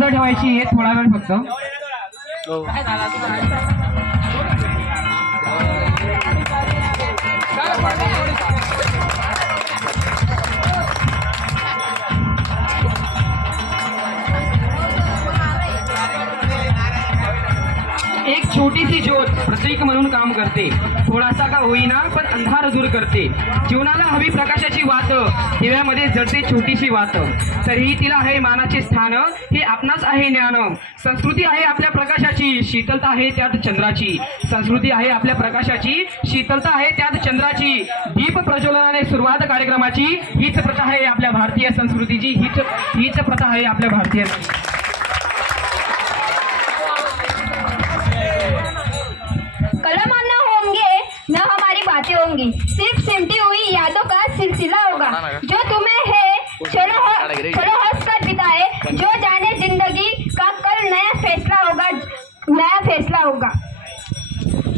शांतता ठेवायची आहे थोडा वेळ फक्त. एक छोटीशी ज्योत प्रतीक म्हणून काम करते, थोडासा का होईना पण अंधार दूर करते. जीवनाला हवी प्रकाशाची वात, दिव्यामध्ये जडते छोटीशी वात, तरीही तिला आहे मानाचे स्थान, हे आपणास आहे ज्ञान. संस्कृती आहे आपल्या प्रकाशाची, शीतलता आहे त्यात चंद्राची. संस्कृती आहे आपल्या प्रकाशाची, शीतलता आहे त्यात चंद्राची. दीप प्रज्वलनाने सुरुवात कार्यक्रमाची, हीच प्रथा आहे आपल्या भारतीय संस्कृतीची, हीच प्रथा आहे आपल्या भारतीय. कलम न होंगे न हमारी बातें होंगी, सिर्फ सिमटी हुई यादों का सिलसिला होगा. जो तुम्हें है चलो हंस कर बिताए, जो जाने जिंदगी का कल नया फैसला होगा.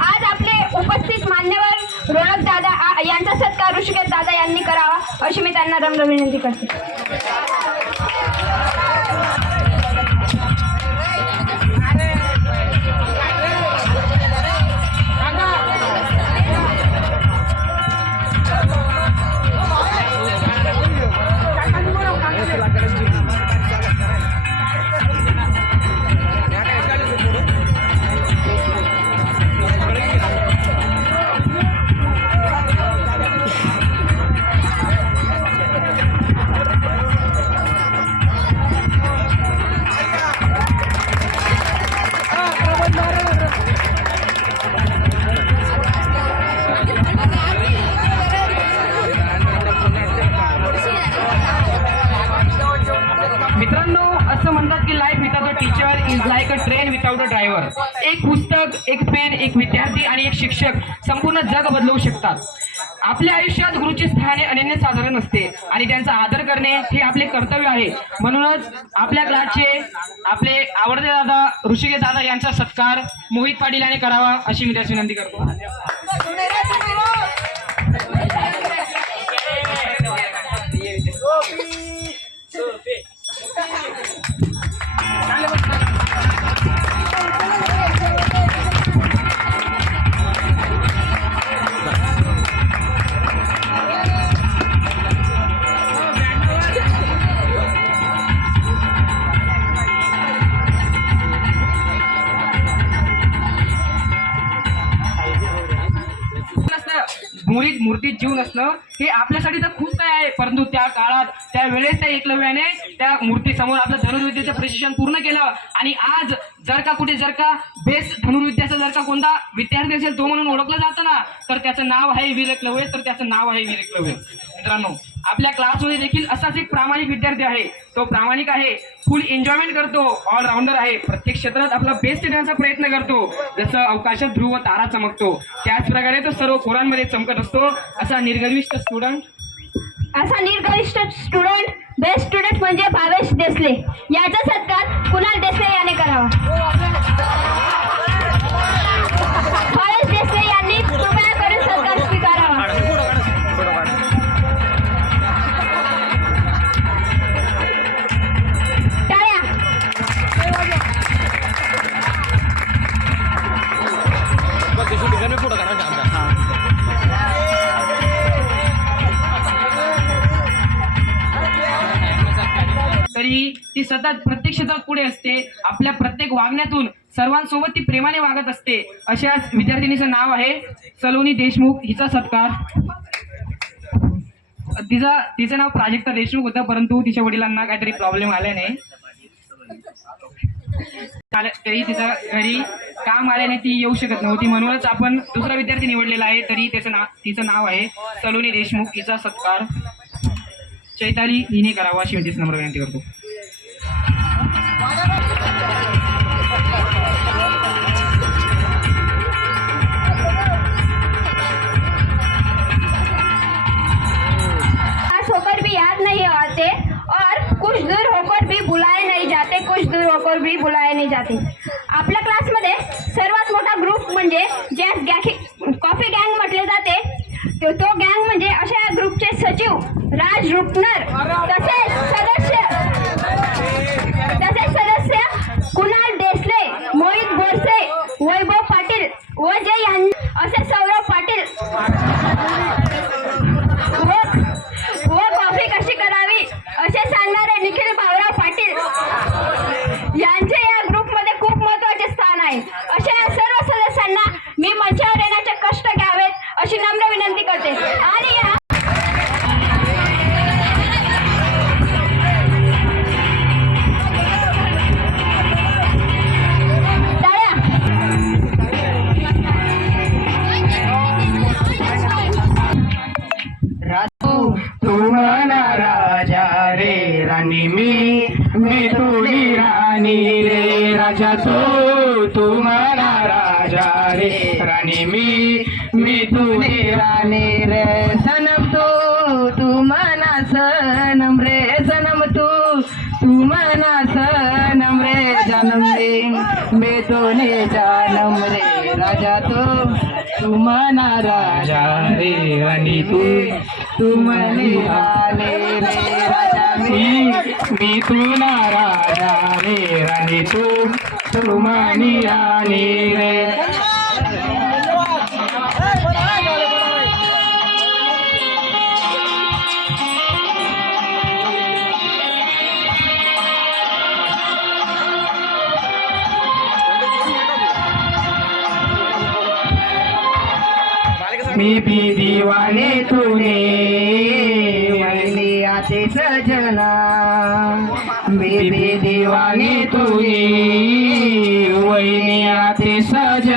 आज आपले उपस्थित मान्यवर रोनक दादा यांचा सत्कार ऋषिकेश दादा यांनी करावा अशी मी त्यांना नम्र विनंती करते. मित्रांनो, असं म्हणतात की life without a teacher is like a train without a driver. एक पुस्तक, एक पेन, एक विद्यार्थी आणि एक शिक्षक संपूर्ण जग बदलवू शकतात. आपल्या आयुष्यात गुरुचे स्थान हे अनन्यसाधारण असते आणि त्यांचा आदर करणे हे आपले कर्तव्य आहे. म्हणूनच आपल्या क्लासचे आपले आवडते दादा ऋषिकेश दादा यांचा सत्कार मोहित पाटील यांनी करावा अशी मी त्याची विनंती करतो. मुळीत मूर्तीत जीव नसणं हे आपल्यासाठी तर खूप काय आहे, परंतु त्या काळात त्या वेळेस त्या एकलव्याने त्या मूर्तीसमोर आपलं धनुर्विद्येचं प्रशिक्षण पूर्ण केलं. आणि आज जर का कुठे जर का बेस्ट धनुर्विद्याचा जर का कोणता विद्यार्थी असेल तो म्हणून ओळखला जातं ना, तर त्याचं नाव आहे वीर एकलव्य. मित्रांनो, आपल्या क्लासमध्ये देखील असाच एक प्रामाणिक विद्यार्थी आहे. तो प्रामाणिक आहे, फुल एन्जॉयमेंट करतो, ऑलराऊंडर आहे, प्रत्येक क्षेत्रात आपला बेस्ट देण्याचा प्रयत्न करतो. जसं अवकाशात ध्रुव तारा चमकतो त्याच प्रकारे तो सर्व खोरांमध्ये चमकत असतो. असा निर्गरिष्ठ स्टुडंट बेस्ट स्टुडंट म्हणजे भावेश देसले. याचा सत्कार कुणाल देसले याने करावा. भावेश देसले यांनी कृपया करून सत्कार स्वीकारावा. तरी ती सतत प्रत्येक क्षेत्रात पुढे असते. आपल्या प्रत्येक वागण्यातून सर्वांसोबत ती प्रेमाने वागत असते. अशाच विद्यार्थिनीचं नाव आहे सलोनी देशमुख. हिचा सत्कार, तिचं नाव प्राजक्ता देशमुख होतं, परंतु तिच्या वडिलांना काहीतरी प्रॉब्लेम आल्याने तरी तिचं घरी काम आल्याने ती येऊ शकत नव्हती. म्हणूनच आपण दुसरा विद्यार्थी निवडलेला आहे. तरी तिचं नाव आहे सलोनी देशमुख. हिचा सत्कार चैताली हिने करावा अशी नम्र विनंती करतो. होकर भी याद नहीं आते और कुछ दूर होकर भी बुलाए नहीं जाते. आपल्या क्लासमध्ये सर्वात मोठा ग्रुप म्हणजे कॉफी गँग म्हटले जाते. तो गँग म्हणजे अशा ग्रुपचे सचिव राज रुपनर, तसेच सदस्य रे राजा तू मना राजा रे राणी मी तुने राणी रे सनम तू मना सनम रे सनम तू मना सनम रे जानम रे मैं तोने जानम रे राजा तू मना राजा रे राणी तू मने राणे रे राजा मी तुला राजा रे राणी तू मानी राणी रे मी भी दीवाने तूने वैली आते सजना मी भी दीवाने तूने वैनी आते सज